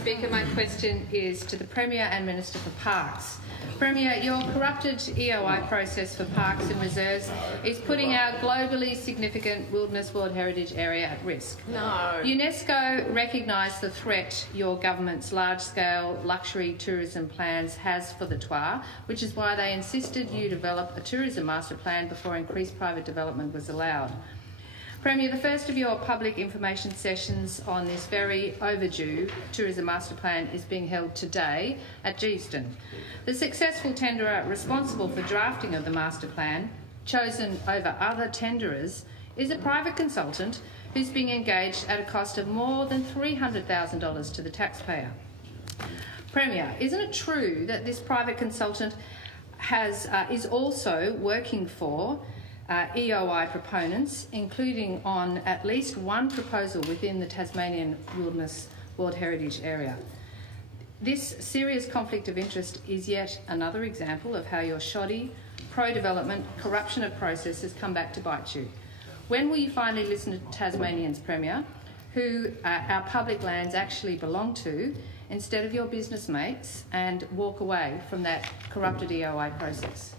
Speaker, my question is to the Premier and Minister for Parks. Premier, your corrupted EOI process for parks and reserves is putting our globally significant Wilderness World Heritage Area at risk. No. UNESCO recognised the threat your government's large-scale luxury tourism plans has for the Twa, which is why they insisted you develop a tourism master plan before increased private development was allowed. Premier, the first of your public information sessions on this very overdue tourism master plan is being held today at Geeston. The successful tenderer responsible for drafting of the master plan, chosen over other tenderers, is a private consultant who's being engaged at a cost of more than $300,000 to the taxpayer. Premier, isn't it true that this private consultant is also working for EOI proponents, including on at least one proposal within the Tasmanian Wilderness World Heritage Area? This serious conflict of interest is yet another example of how your shoddy, pro-development, corruption of process has come back to bite you. When will you finally listen to Tasmanians, Premier, who our public lands actually belong to, instead of your business mates, and walk away from that corrupted EOI process?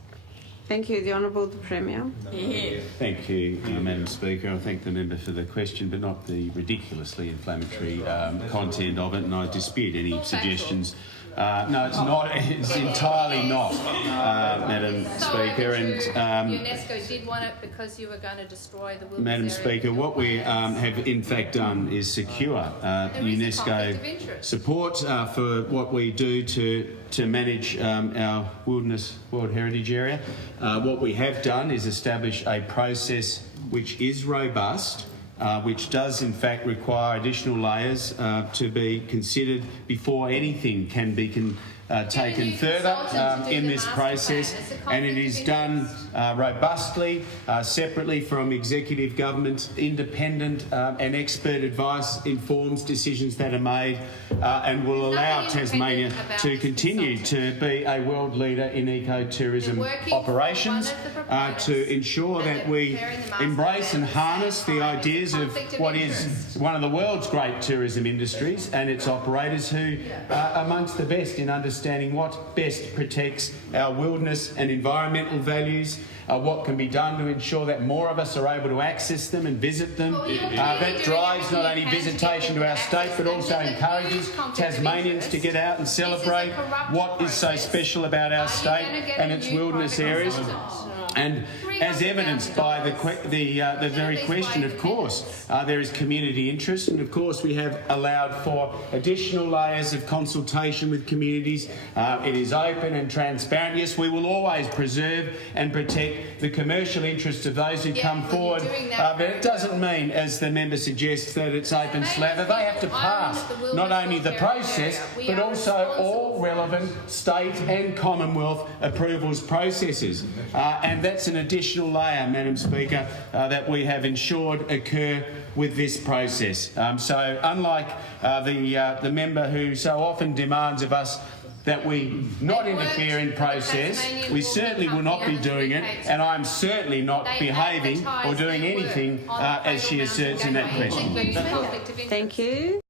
Thank you. The Honourable the Premier. Yeah. Thank you, Madam Speaker. I thank the member for the question, but not the ridiculously inflammatory content of it, and I dispute any suggestions. No, it's not. It's entirely not, Madam Speaker. And UNESCO did want it because you were going to destroy the wilderness Madam area. Speaker, what we have in fact done is secure UNESCO support for what we do to manage our Wilderness World Heritage Area. What we have done is establish a process which is robust, which does in fact require additional layers to be considered before anything can be taken further in this process, and it is done robustly, separately from executive government. Independent and expert advice informs decisions that are made and will allow Tasmania to continue to be a world leader in ecotourism operations, to ensure that we embrace and harness the ideas of what is one of the world's great tourism industries and its operators, who are amongst the best in understanding what best protects our wilderness and environmental values, what can be done to ensure that more of us are able to access them and visit them. That drives not only visitation to our state, but also encourages Tasmanians to get out and celebrate what is so special about our state and its wilderness areas. And as evidenced by the very question, of course, there is community interest, and of course we have allowed for additional layers of consultation with communities. It is open and transparent. Yes, we will always preserve and protect the commercial interests of those who come forward, but it doesn't mean, as the member suggests, that it's open slather. They have to pass not only the process, but also all relevant state and Commonwealth approvals processes. And that's an additional layer, Madam Speaker, that we have ensured occur with this process. So unlike the member who so often demands of us that we not interfere in process, we certainly will not be doing it, and I'm certainly not behaving or doing anything as she asserts in that question. Thank you.